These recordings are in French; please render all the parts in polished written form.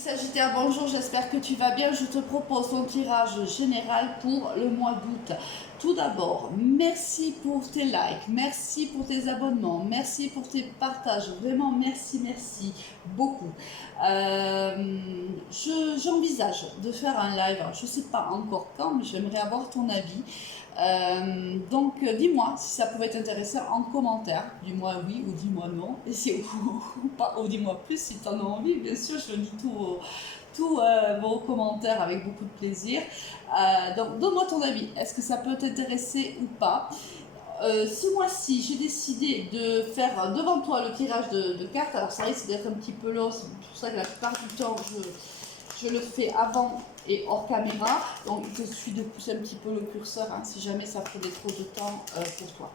Sagittaire, bonjour, j'espère que tu vas bien. Je te propose ton tirage général pour le mois d'août. Tout d'abord, merci pour tes likes, merci pour tes abonnements, merci pour tes partages. Vraiment, merci beaucoup. J'envisage de faire un live, je ne sais pas encore quand, mais j'aimerais avoir ton avis. Donc dis-moi si ça pouvait t'intéresser en commentaire, dis-moi oui ou dis-moi non, et si, ou pas, ou dis-moi plus si tu en as envie, bien sûr je lis tous vos commentaires avec beaucoup de plaisir. Donc donne-moi ton avis, est-ce que ça peut t'intéresser ou pas? Ce mois-ci, j'ai décidé de faire devant toi le tirage de cartes. Alors ça risque d'être un petit peu long, c'est pour ça que la plupart du temps je le fais avant et hors caméra. Donc il te suffit de pousser un petit peu le curseur hein, si jamais ça prenait trop de temps pour toi.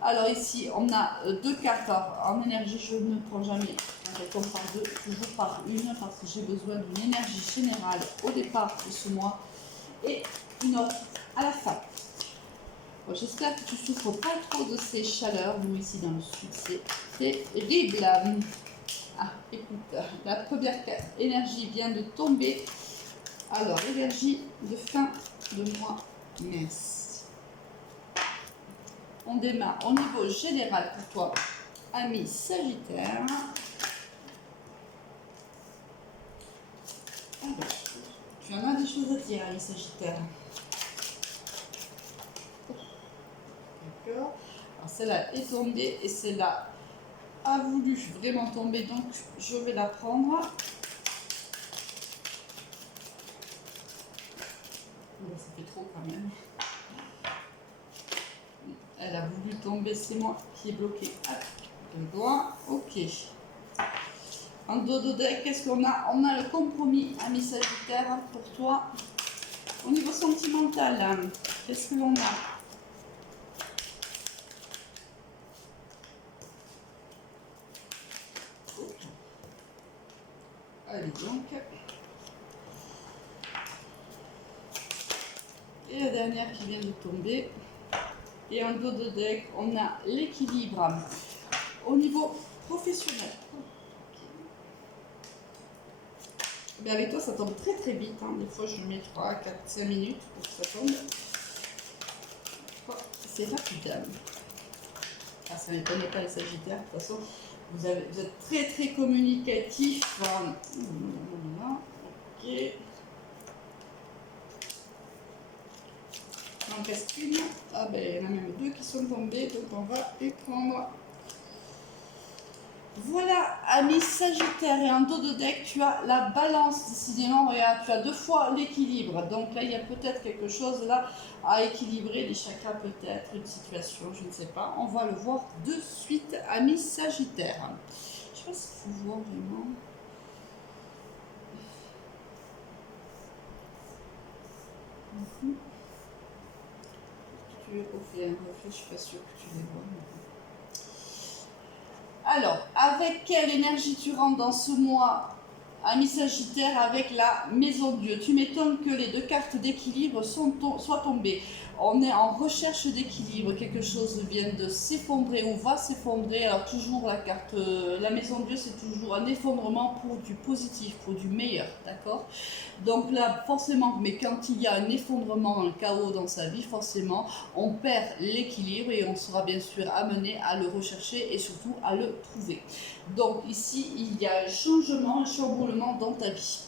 Alors ici, on a deux cartes. Alors, en énergie, je ne prends jamais un compte par deux, toujours par une, parce que j'ai besoin d'une énergie générale au départ de ce mois et une autre à la fin. Bon, j'espère que tu souffres pas trop de ces chaleurs. Nous ici dans le sud, c'est terrible. Ah, écoute, la première carte, énergie vient de tomber. Alors, énergie de fin de mois mars. On démarre au niveau général pour toi, ami Sagittaire. Alors, tu en as des choses à dire, ami Sagittaire. D'accord. Alors, celle-là est tombée et celle-là a voulu vraiment tomber, donc je vais la prendre. Ça fait trop quand même. Elle a voulu tomber, c'est moi qui ai bloqué. Le doigt, ok. En dos de deck, qu'est-ce qu'on a? On a le compromis, ami Sagittaire, pour toi. Au niveau sentimental, qu'est-ce que l'on a? Allez donc. Et la dernière qui vient de tomber. Et en dos de deck, on a l'équilibre. Au niveau professionnel. Mais avec toi, ça tombe très vite. Hein. Des fois, je mets 3, 4, 5 minutes pour que ça tombe. C'est rapide. Ah, ça ne m'étonne pas les Sagittaires. De toute façon, vous êtes très communicatif. Ok. Il en reste une. Ah ben, il y en a même deux qui sont tombées. Donc, on va les prendre. Voilà, ami Sagittaire, et en dos de deck, tu as la balance, décidément, regarde, tu as deux fois l'équilibre. Donc là, il y a peut-être quelque chose là à équilibrer, les chakras peut-être, une situation, je ne sais pas. On va le voir de suite, ami Sagittaire. Je ne sais pas s'il faut voir vraiment. Tu es au fait un reflet, je ne suis pas sûre que tu les vois. Alors, avec quelle énergie tu rentres dans ce mois, ami Sagittaire, avec la maison Dieu? Tu m'étonnes que les deux cartes d'équilibre soient tombées. On est en recherche d'équilibre, quelque chose vient de s'effondrer ou va s'effondrer. Alors toujours la carte, la maison Dieu, c'est toujours un effondrement pour du positif, pour du meilleur, d'accord? Donc là, forcément, mais quand il y a un effondrement, un chaos dans sa vie, forcément, on perd l'équilibre et on sera bien sûr amené à le rechercher et surtout à le trouver. Donc ici, il y a un changement, un chamboulement dans ta vie.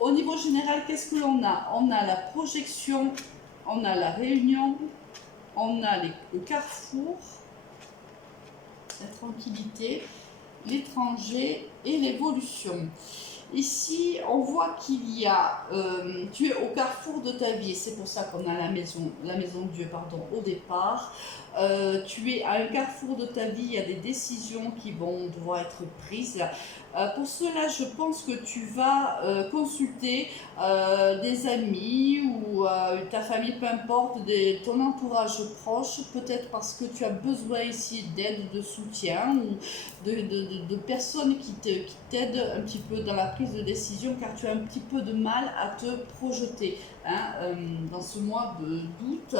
Au niveau général, qu'est-ce que l'on a? On a la projection, on a la réunion, on a le carrefour, la tranquillité, l'étranger et l'évolution. Ici, on voit qu'il y a, tu es au carrefour de ta vie, c'est pour ça qu'on a la maison Dieu, pardon, au départ. Tu es à un carrefour de ta vie, il y a des décisions qui vont devoir être prises. Pour cela, je pense que tu vas consulter des amis ou ta famille, peu importe, ton entourage proche, peut-être parce que tu as besoin ici d'aide, de soutien ou de personnes qui t'aident un petit peu dans la prise de décision, car tu as un petit peu de mal à te projeter hein, dans ce mois d'août.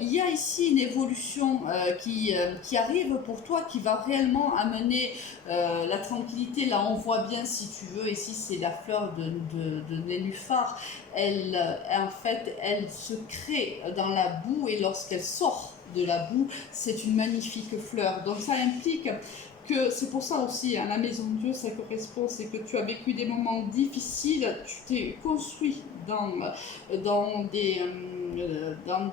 Il y a ici une évolution qui arrive pour toi, qui va réellement amener la tranquillité, là on voit bien, si tu veux, ici c'est la fleur de nénuphar, en fait, elle se crée dans la boue et lorsqu'elle sort de la boue, c'est une magnifique fleur. Donc ça implique que, c'est pour ça aussi, à la maison de Dieu, ça correspond, c'est que tu as vécu des moments difficiles, tu t'es construit dans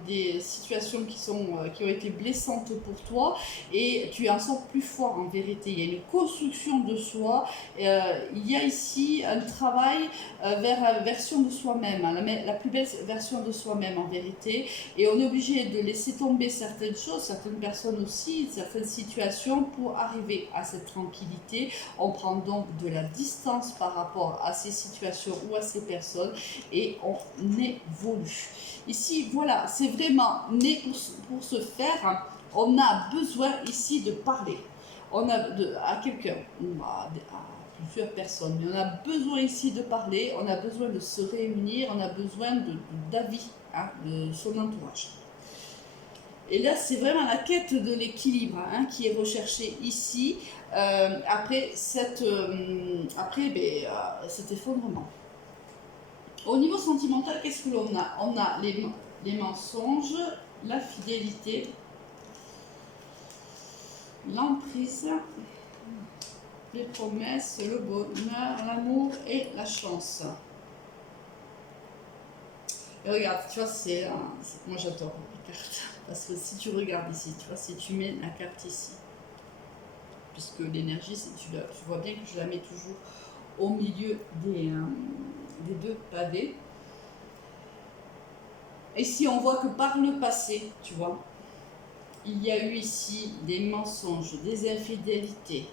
des situations qui ont été blessantes pour toi et tu en sors plus fort en vérité. Il y a une construction de soi, il y a ici un travail vers la version de soi-même, hein, la plus belle version de soi-même en vérité, et on est obligé de laisser tomber certaines choses, certaines personnes aussi, certaines situations pour arriver à cette tranquillité. On prend donc de la distance par rapport à ces situations ou à ces personnes et on évolue. Ici, voilà, c'est vraiment né pour se faire. On a besoin ici de parler. On a à quelqu'un, ou à plusieurs personnes, mais on a besoin ici de parler, on a besoin de se réunir, on a besoin d'avis de son entourage. Et là, c'est vraiment la quête de l'équilibre qui est recherchée ici, après cet effondrement. Au niveau sentimental, qu'est-ce que l'on a? On a les mensonges, la fidélité, l'emprise, les promesses, le bonheur, l'amour et la chance. Et regarde, tu vois, moi j'adore les cartes. Parce que si tu regardes ici, tu vois, si tu mets la carte ici, puisque l'énergie, tu vois bien que je la mets toujours au milieu des deux pavés. Ici, on voit que par le passé, tu vois, il y a eu ici des mensonges, des infidélités.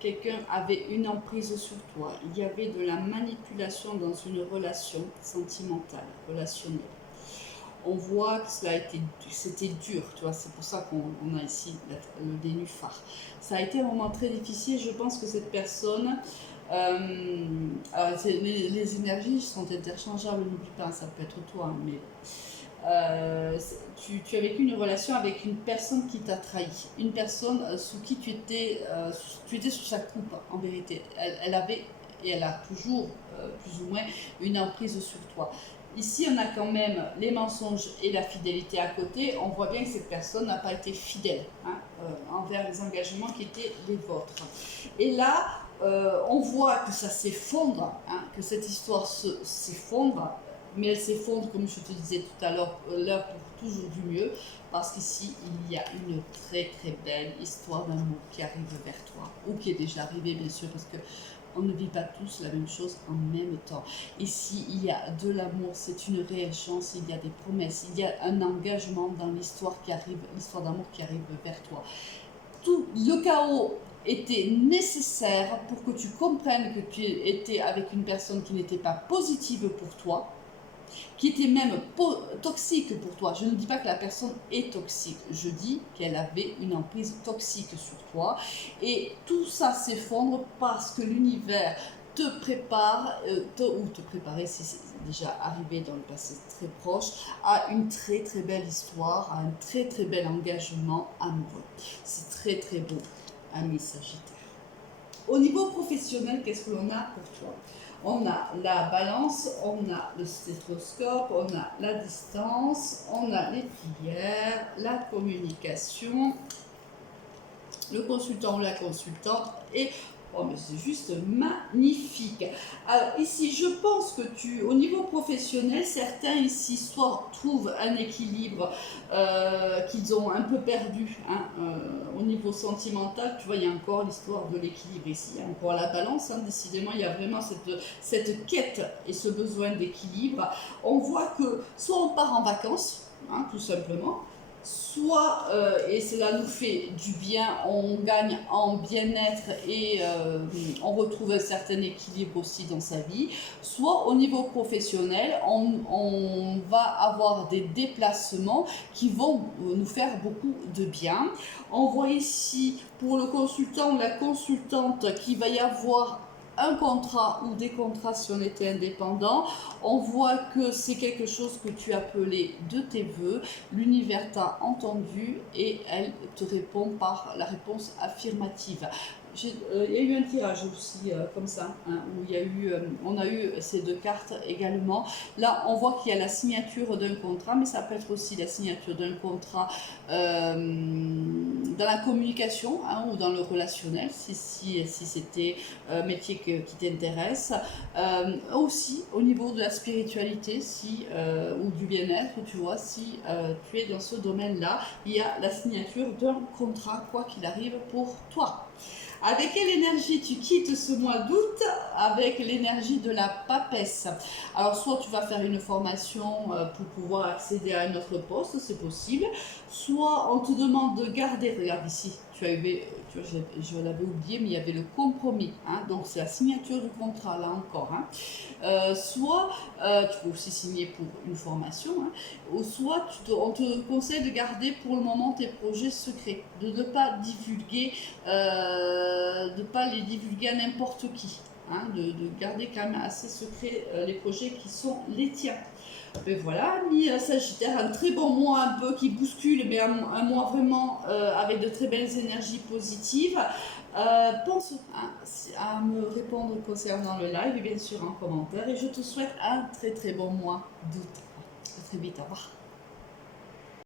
Quelqu'un avait une emprise sur toi. Il y avait de la manipulation dans une relation sentimentale, relationnelle. On voit que c'était dur, tu vois, c'est pour ça qu'on a ici le nénuphar. Ça a été un moment très difficile, je pense que cette personne, alors les énergies sont interchangeables, n'oublie pas, ça peut être toi, mais tu as vécu une relation avec une personne qui t'a trahi, une personne sous qui tu étais sous sa coupe, en vérité. Elle avait, et elle a toujours, plus ou moins, une emprise sur toi. Ici, on a quand même les mensonges et la fidélité à côté. On voit bien que cette personne n'a pas été fidèle envers les engagements qui étaient les vôtres. Et là, on voit que ça s'effondre, que cette histoire s'effondre, mais elle s'effondre, comme je te disais tout à l'heure, pour toujours du mieux, parce qu'ici, il y a une très très belle histoire d'amour qui arrive vers toi, ou qui est déjà arrivée, bien sûr, parce que on ne vit pas tous la même chose en même temps. Ici, il y a de l'amour, c'est une réelle chance, il y a des promesses, il y a un engagement dans l'histoire qui arrive, l'histoire d'amour qui arrive vers toi. Tout le chaos était nécessaire pour que tu comprennes que tu étais avec une personne qui n'était pas positive pour toi, qui était même toxique pour toi. Je ne dis pas que la personne est toxique, je dis qu'elle avait une emprise toxique sur toi. Et tout ça s'effondre parce que l'univers te prépare, ou te préparer si c'est déjà arrivé dans le passé très proche, à une très très belle histoire, à un très très bel engagement amoureux. C'est très très beau, ami Sagittaire. Au niveau professionnel, qu'est-ce que l'on a pour toi? On a la balance, on a le stéthoscope, on a la distance, on a les prières, la communication, le consultant ou la consultante et oh mais c'est juste magnifique. Alors ici je pense que au niveau professionnel, certains ici soit trouvent un équilibre qu'ils ont un peu perdu au niveau sentimental. Tu vois, il y a encore l'histoire de l'équilibre ici, il y a encore la balance, décidément il y a vraiment cette quête et ce besoin d'équilibre. On voit que soit on part en vacances, tout simplement, soit, et cela nous fait du bien, on gagne en bien-être et on retrouve un certain équilibre aussi dans sa vie, soit au niveau professionnel, on va avoir des déplacements qui vont nous faire beaucoup de bien. On voit ici pour le consultant ou la consultante qu'il va y avoir un contrat ou des contrats si on était indépendant. On voit que c'est quelque chose que tu appelais de tes voeux, l'univers t'a entendu et elle te répond par la réponse affirmative. il y a eu un tirage aussi comme ça, hein, où il y a eu, on a eu ces deux cartes également. Là, on voit qu'il y a la signature d'un contrat, mais ça peut être aussi la signature d'un contrat dans la communication, hein, ou dans le relationnel, si c'était un métier qui t'intéresse. Aussi, au niveau de la spiritualité, ou du bien-être, tu vois, si tu es dans ce domaine-là, il y a la signature d'un contrat, quoi qu'il arrive pour toi. Avec quelle énergie tu quittes ce mois d'août? Avec l'énergie de la papesse. Alors, soit tu vas faire une formation pour pouvoir accéder à un autre poste, c'est possible. Soit on te demande de garder, regarde ici, je l'avais oublié, mais il y avait le compromis. Hein, donc, c'est la signature du contrat, là encore. Hein. Soit tu peux aussi signer pour une formation, hein, ou soit on te conseille de garder pour le moment tes projets secrets, de ne pas divulguer, les divulguer à n'importe qui, hein, de garder quand même assez secret les projets qui sont les tiens. Et voilà, ami Sagittaire, un très bon mois un peu qui bouscule, mais un mois vraiment avec de très belles énergies positives. Pense à me répondre concernant le live et bien sûr en commentaire. Et je te souhaite un très très bon mois d'août. À très vite, au revoir.